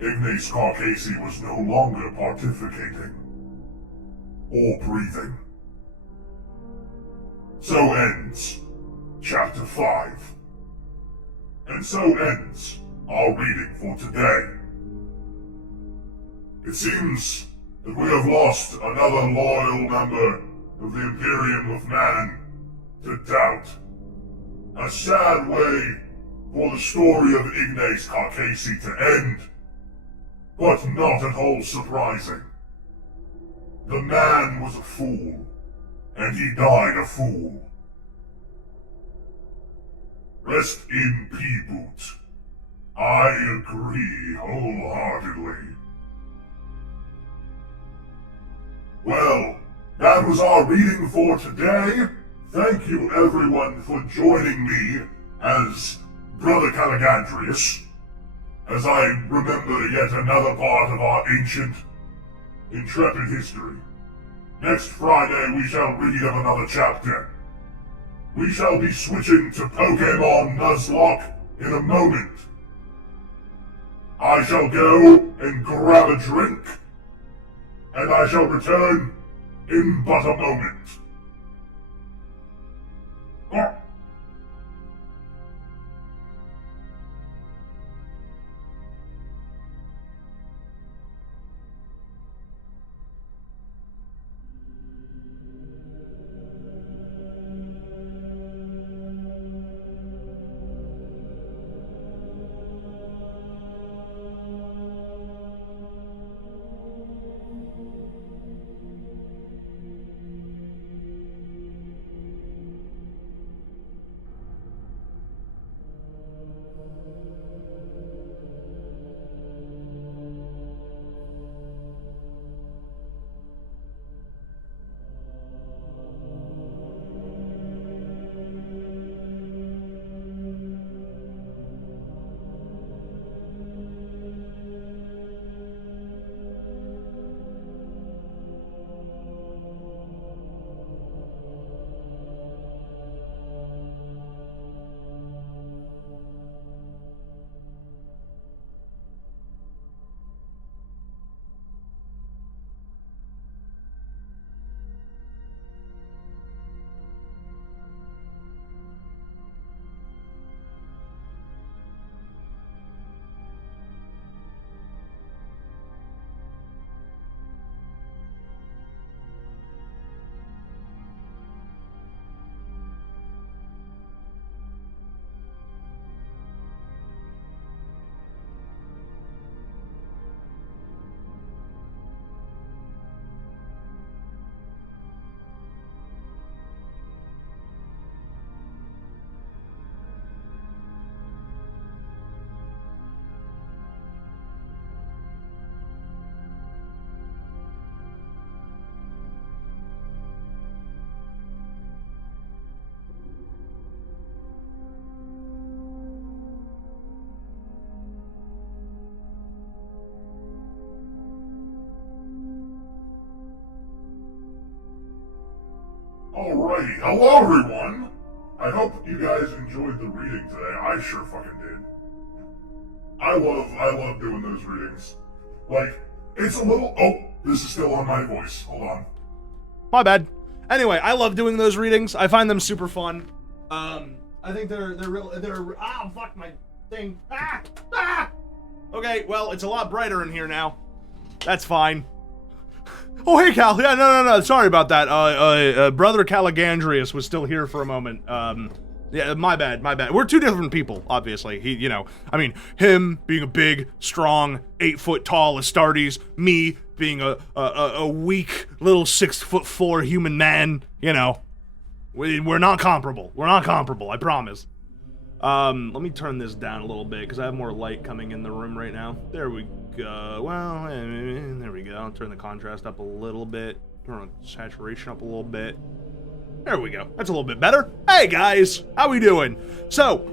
Ignace Carcasi was no longer pontificating or breathing. So ends Chapter 5. And so ends our reading for today. It seems that we have lost another loyal member of the Imperium of Man to doubt. A sad way for the story of Ignace Carcassi to end, but not at all surprising. The man was a fool, and he died a fool. Rest in peace. I agree wholeheartedly. Well, that was our reading for today. Thank you everyone for joining me as Brother Caligandrius, as I remember yet another part of our ancient, intrepid history. Next Friday we shall read of another chapter. We shall be switching to Pokemon Nuzlocke in a moment. I shall go and grab a drink, and I shall return in but a moment. Alrighty, hello everyone! I hope you guys enjoyed the reading today. I sure fucking did. I love doing those readings. Like, it's a little, this is still on my voice. Hold on. My bad. Anyway, I love doing those readings. I find them super fun. I think they're fuck my thing. Okay, well, it's a lot brighter in here now. That's fine. Oh, hey, Cal. Yeah, no. Sorry about that. Brother Caligandrius was still here for a moment. Yeah, my bad. We're two different people, obviously. Him being a big, strong, 8-foot tall Astartes, me being a weak, little 6'4" human man, We're not comparable. I promise. Let me turn this down a little bit, because I have more light coming in the room right now. There we go. Well, there we go. I'll turn the contrast up a little bit. Turn the saturation up a little bit. There we go. That's a little bit better. Hey, guys. How we doing? So,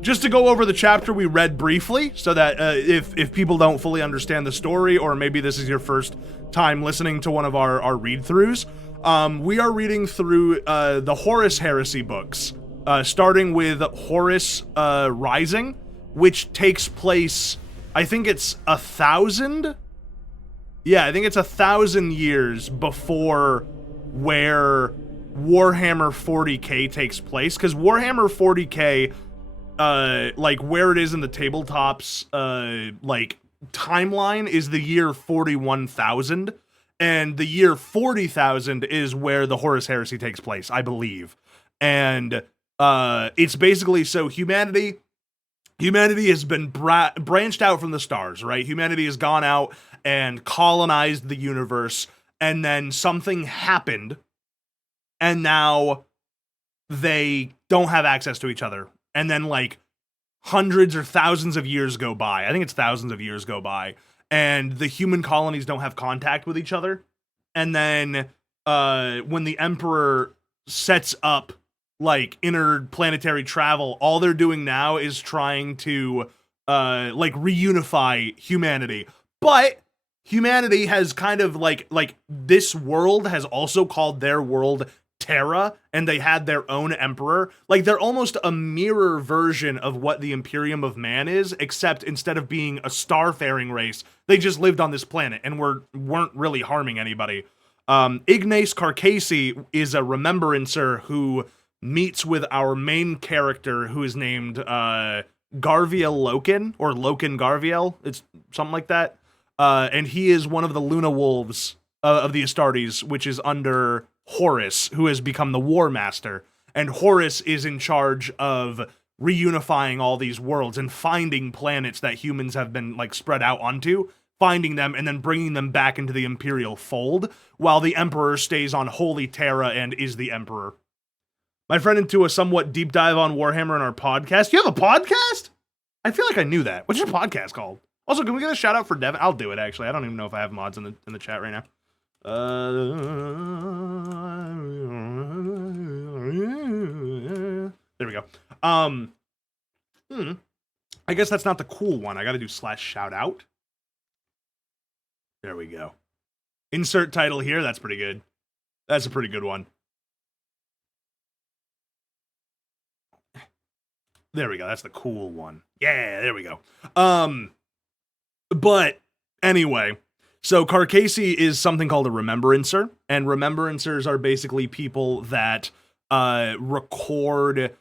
just to go over the chapter we read briefly, so that if people don't fully understand the story, or maybe this is your first time listening to one of our read-throughs, we are reading through the Horus Heresy books. Starting with Horus Rising, which takes place, I think it's 1,000? Yeah, I think it's 1,000 years before where Warhammer 40k takes place, because Warhammer 40k, like where it is in the tabletops, like timeline is the year 41,000, and the year 40,000 is where the Horus Heresy takes place, I believe. And it's basically, so humanity has been branched out from the stars, right? Humanity has gone out and colonized the universe, and then something happened, and now they don't have access to each other. And then, like, hundreds or thousands of years go by. I think it's thousands of years go by, and the human colonies don't have contact with each other. And then when the Emperor sets up like interplanetary travel, all they're doing now is trying to like reunify humanity. But humanity has kind of like this world has also called their world Terra, and they had their own emperor. Like, they're almost a mirror version of what the Imperium of Man is, except instead of being a starfaring race, they just lived on this planet and weren't really harming anybody. Ignace Carcassi is a remembrancer who meets with our main character, who is named Garviel Loken, or Loken Garviel. It's something like that. And he is one of the Luna Wolves of the Astartes, which is under Horus, who has become the War Master. And Horus is in charge of reunifying all these worlds and finding planets that humans have been like spread out onto, finding them and then bringing them back into the Imperial fold, while the Emperor stays on Holy Terra and is the Emperor. My friend into a somewhat deep dive on Warhammer in our podcast. You have a podcast? I feel like I knew that. What's your podcast called? Also, can we get a shout out for Devin? I'll do it, actually. I don't even know if I have mods in the chat right now. There we go. I guess that's not the cool one. I gotta do /shout out. There we go. Insert title here. That's pretty good. That's a pretty good one. There we go. That's the cool one. Yeah, there we go. But anyway, so Carcassi is something called a remembrancer, and remembrancers are basically people that record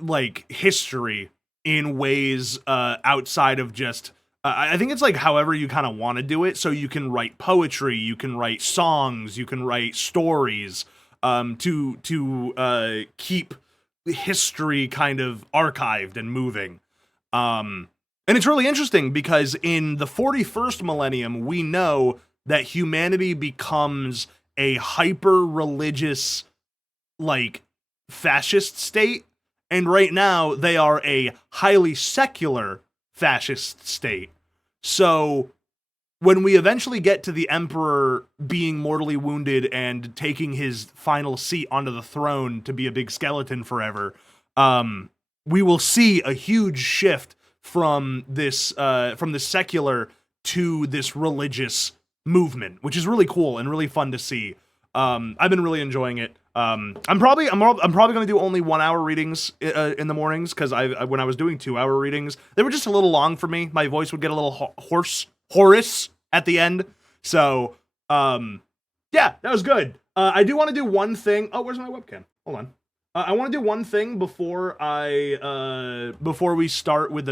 like history in ways outside of just I think it's like however you kind of want to do it. So you can write poetry, you can write songs, you can write stories to keep history kind of archived and moving. And it's really interesting because in the 41st millennium, we know that humanity becomes a hyper-religious, like, fascist state. And right now, they are a highly secular fascist state. So, when we eventually get to the Emperor being mortally wounded and taking his final seat onto the throne to be a big skeleton forever, we will see a huge shift from this secular to this religious movement, which is really cool and really fun to see. I've been really enjoying it. I'm probably going to do only 1 hour readings in the mornings, because when I was doing 2 hour readings, they were just a little long for me. My voice would get a little hoarse at the end. So yeah, that was good. I do want to do one thing. Oh, where's my webcam? Hold on. I want to do one thing before we start with the